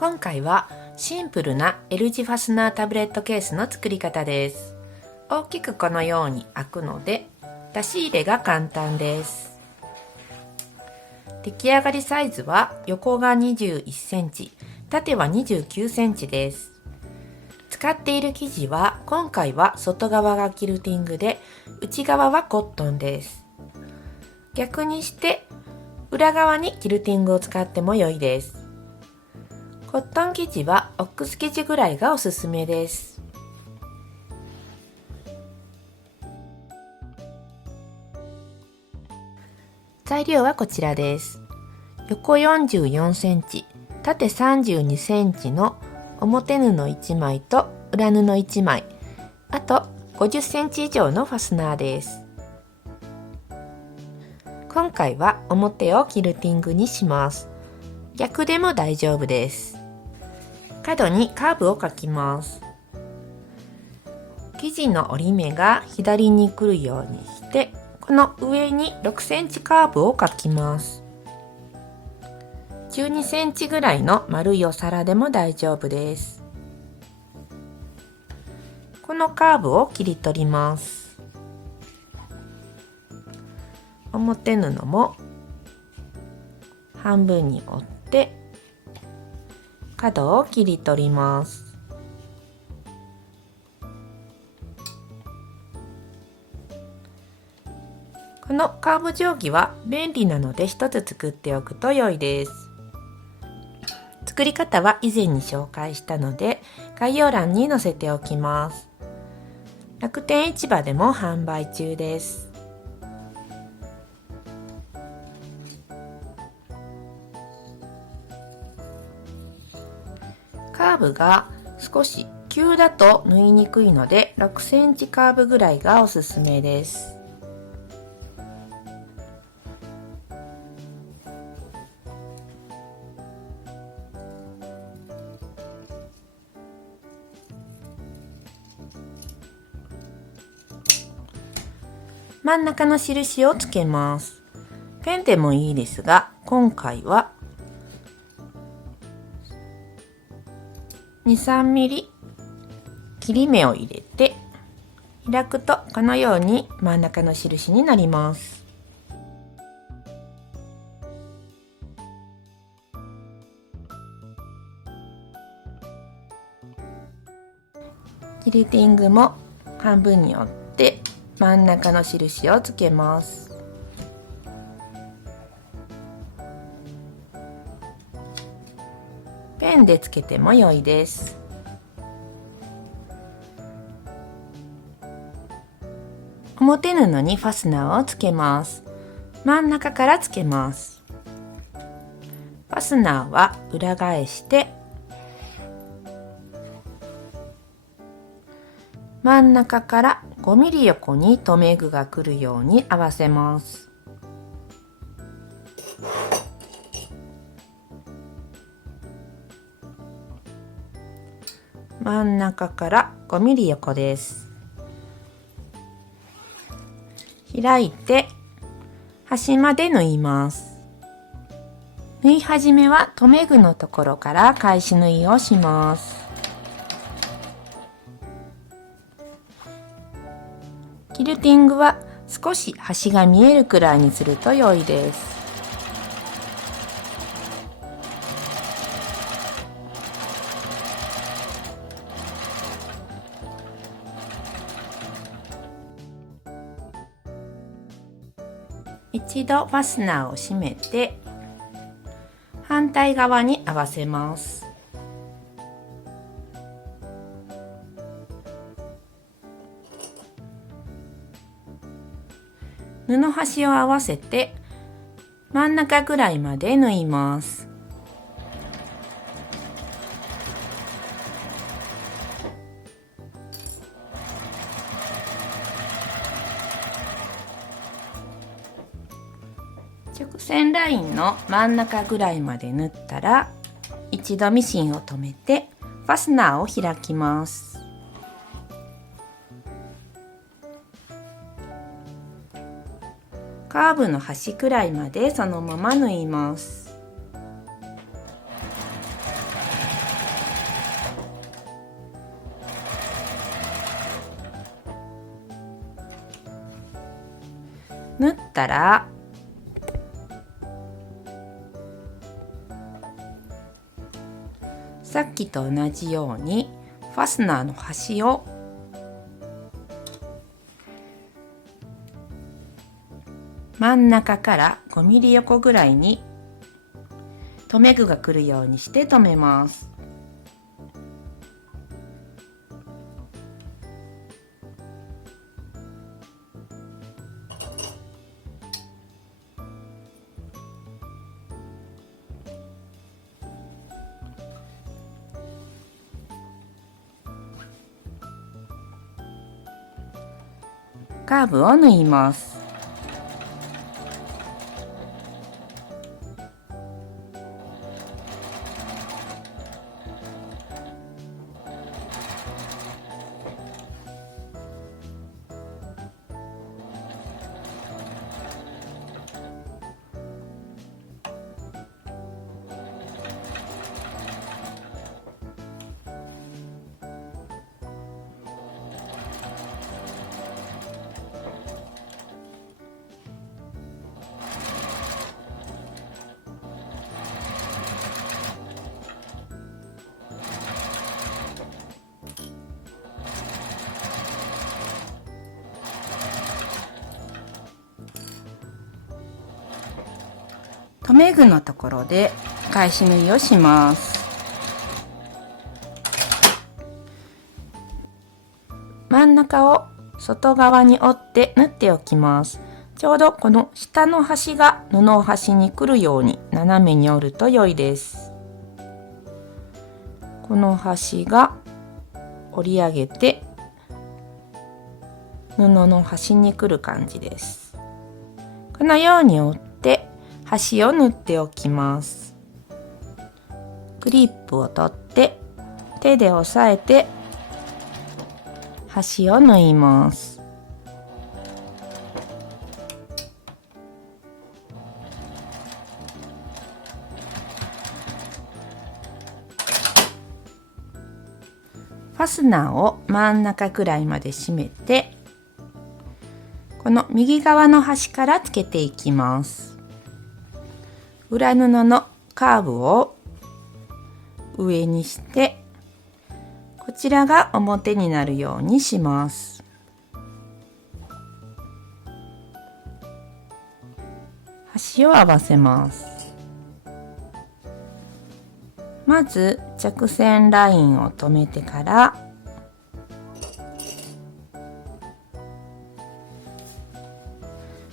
今回はシンプルな L 字ファスナータブレットケースの作り方です。大きくこのように開くので出し入れが簡単です。出来上がりサイズは横が21センチ、縦は29センチです。使っている生地は今回は外側がキルティングで内側はコットンです。逆にして裏側にキルティングを使っても良いです。コットン生地はオックス生地ぐらいがおすすめです。材料はこちらです。横44センチ、縦32センチの表布1枚と裏布1枚、あと50センチ以上のファスナーです。今回は表をキルティングにします。逆でも大丈夫です。角にカーブを描きます。生地の折り目が左に来るようにして、この上に6センチカーブを描きます。12センチぐらいの丸いお皿でも大丈夫です。このカーブを切り取ります。表布も半分に折って角を切り取ります。このカーブ定規は便利なので一つ作っておくと良いです。作り方は以前に紹介したので概要欄に載せておきます。楽天市場でも販売中です。カーブが少し急だと縫いにくいので6センチカーブぐらいがおすすめです。真ん中の印をつけます。ペンでもいいですが、今回は2、3ミリ切り目を入れて開くとこのように真ん中の印になります。キルティングも半分に折って真ん中の印をつけます。ペンでつけても良いです。表布にファスナーをつけます。真ん中からつけます。ファスナーは裏返して真ん中から5ミリ横に留め具が来るように合わせます。真ん中から5ミリ横です。開いて端まで縫います。縫い始めは留め具のところから返し縫いをします。キルティングは少し端が見えるくらいにすると良いです。一度ファスナーを閉めて反対側に合わせます。布端を合わせて真ん中ぐらいまで縫います。直線ラインの真ん中ぐらいまで縫ったら一度ミシンを止めてファスナーを開きます。カーブの端くらいまでそのまま縫います。縫ったらさっきと同じようにファスナーの端を真ん中から5ミリ横ぐらいに留め具が来るようにして留めます。カーブを縫います。留め具のところで返し縫いをします。真ん中を外側に折って縫っておきます。ちょうどこの下の端が布端に来るように斜めに折ると良いです。この端が折り上げて布の端に来る感じです。このように折って端を縫っておきます。クリップを取って手で押さえて端を縫います。ファスナーを真ん中くらいまで締めて、この右側の端からつけていきます。裏布のカーブを上にして、こちらが表になるようにします。端を合わせます。まず着線ラインを止めてから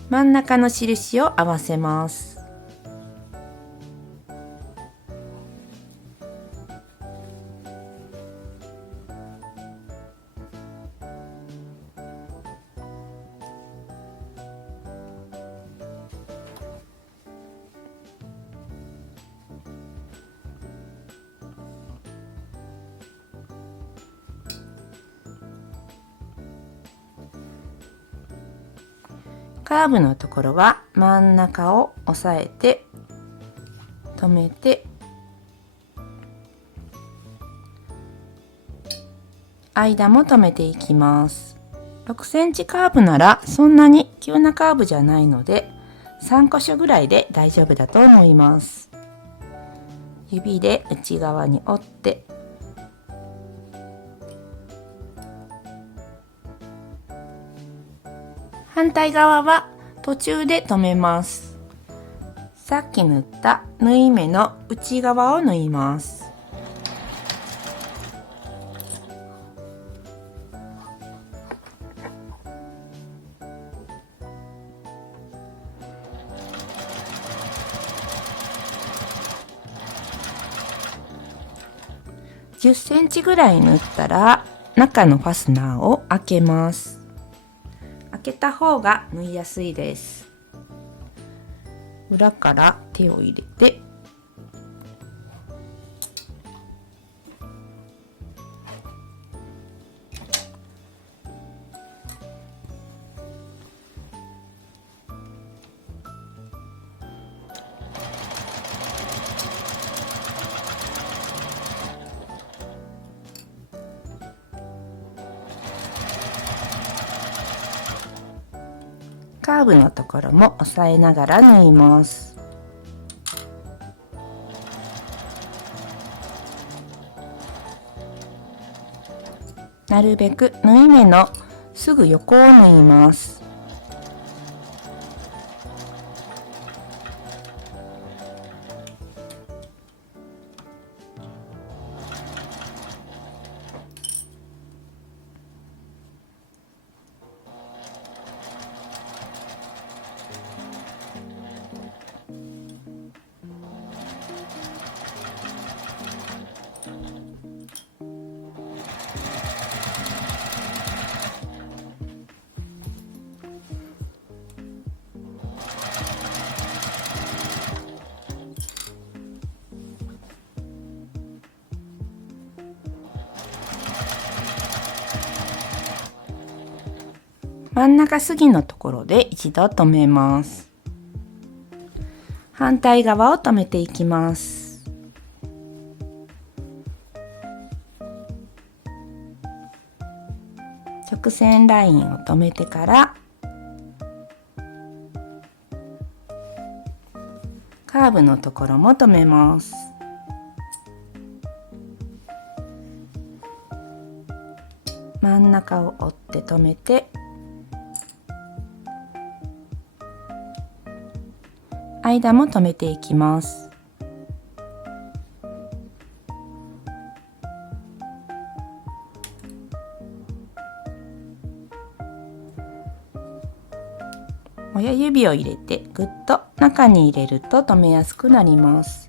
真ん中の印を合わせます。カーブのところは真ん中を押さえて止めて、間も止めていきます。6センチカーブならそんなに急なカーブじゃないので3箇所ぐらいで大丈夫だと思います。指で内側に折って反対側は途中で止めます。さっき縫った縫い目の内側を縫います。10センチぐらい縫ったら中のファスナーを開けます。開けた方が縫いやすいです。裏から手を入れてカーブのところも押さえながら縫います。なるべく縫い目のすぐ横を縫います。真ん中過ぎのところで一度留めます。反対側を留めていきます。直線ラインを留めてからカーブのところも留めます。真ん中を折って留めて、間も留めていきます。親指を入れてぐっと中に入れると留めやすくなります。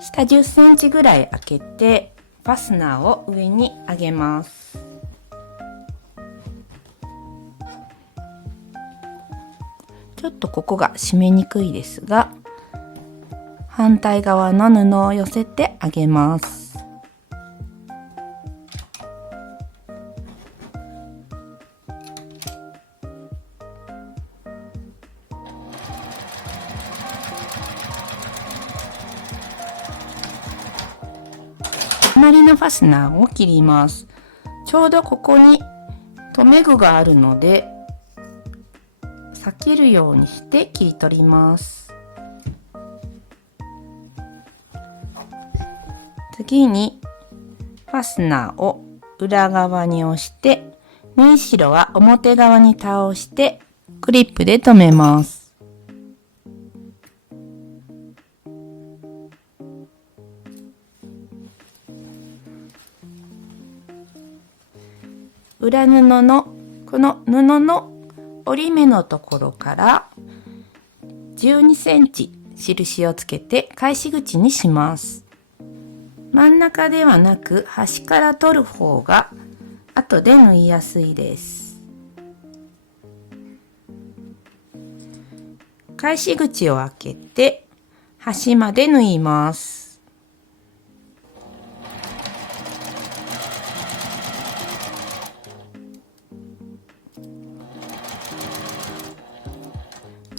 下10センチぐらい開けてファスナーを上に上げます。ちょっとここが締めにくいですが、反対側の布を寄せて上げます。隣のファスナーを切ります。ちょうどここに留め具があるので避けるようにして切り取ります。次にファスナーを裏側に押して縫い代は表側に倒してクリップで留めます。裏布のこの布の折り目のところから12センチ印をつけて返し口にします。真ん中ではなく端から取る方が後で縫いやすいです。返し口を開けて端まで縫います。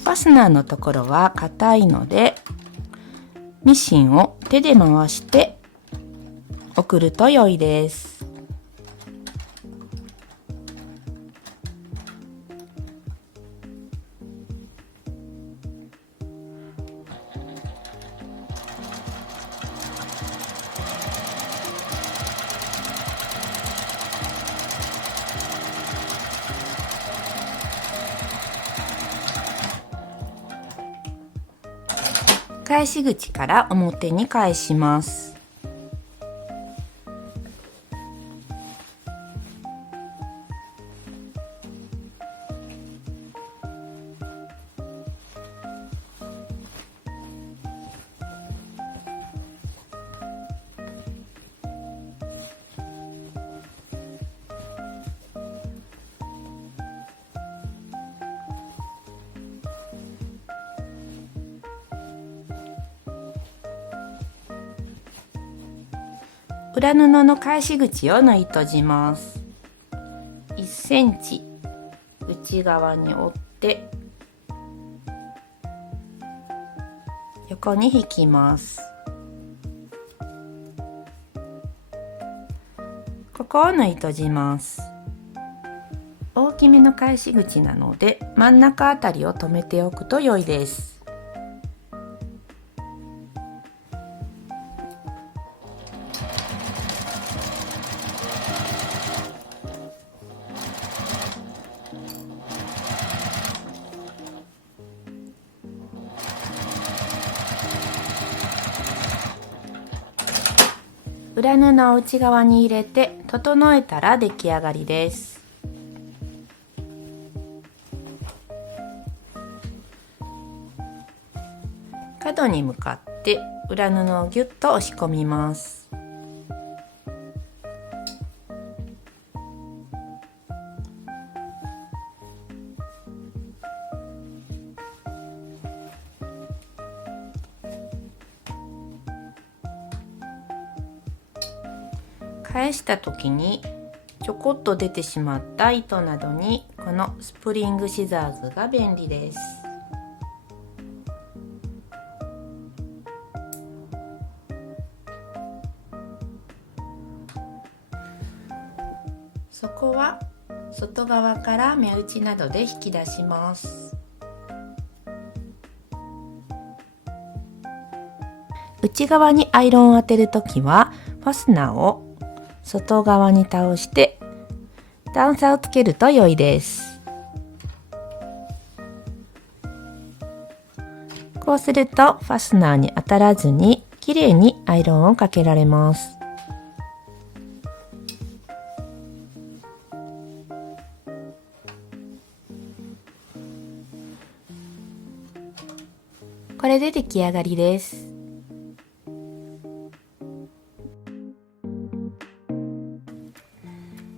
ファスナーのところは硬いのでミシンを手で回して送ると良いです。返し口から表に返します。裏布の返し口を縫い閉じます。1センチ内側に折って横に引きます。ここを縫い閉じます。大きめの返し口なので真ん中あたりを留めておくと良いです。裏布を内側に入れて整えたら出来上がりです。角に向かって裏布をぎゅっと押し込みます。返した時にちょこっと出てしまった糸などにこのスプリングシザーズが便利です。そこは外側から目打ちなどで引き出します。内側にアイロンを当てるときはファスナーを外側に倒して段差をつけると良いです。こうするとファスナーに当たらずにきれいにアイロンをかけられます。これで出来上がりです。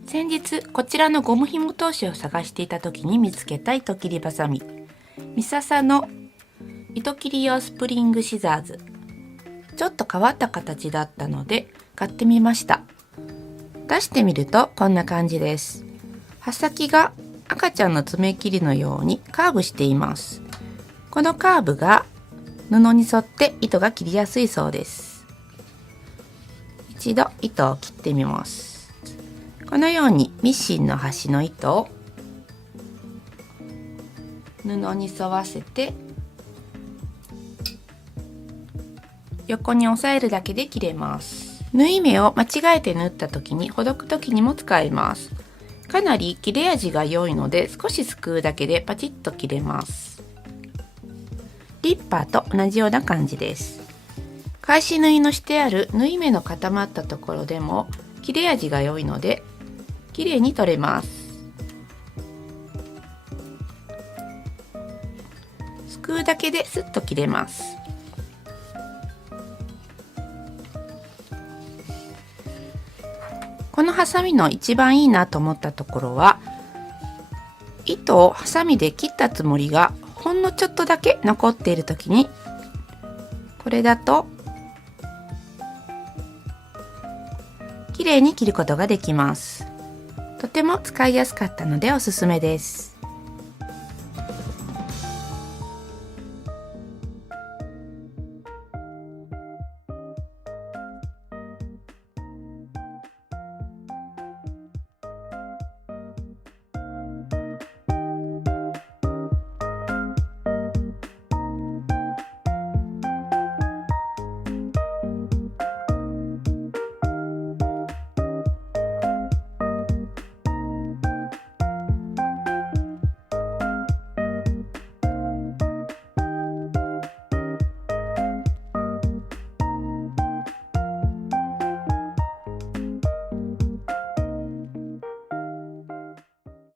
先日こちらのゴム紐通しを探していた時に見つけた糸切りバサミ、ミササの糸切り用スプリングシザーズ。ちょっと変わった形だったので買ってみました。出してみるとこんな感じです。刃先が赤ちゃんの爪切りのようにカーブしています。このカーブが布に沿って糸が切りやすいそうです。一度糸を切ってみます。このようにミシンの端の糸を布に沿わせて横に押さえるだけで切れます。縫い目を間違えて縫った時にほどく時にも使えます。かなり切れ味が良いので少しすくうだけでパチッと切れます。リッパーと同じような感じです。返し縫いのしてある縫い目の固まったところでも切れ味が良いので綺麗に取れます。すくうだけでスッと切れます。このハサミの一番いいなと思ったところは、糸をハサミで切ったつもりがほんのちょっとだけ残っている時にこれだと綺麗に切ることができます。とても使いやすかったのでおすすめです。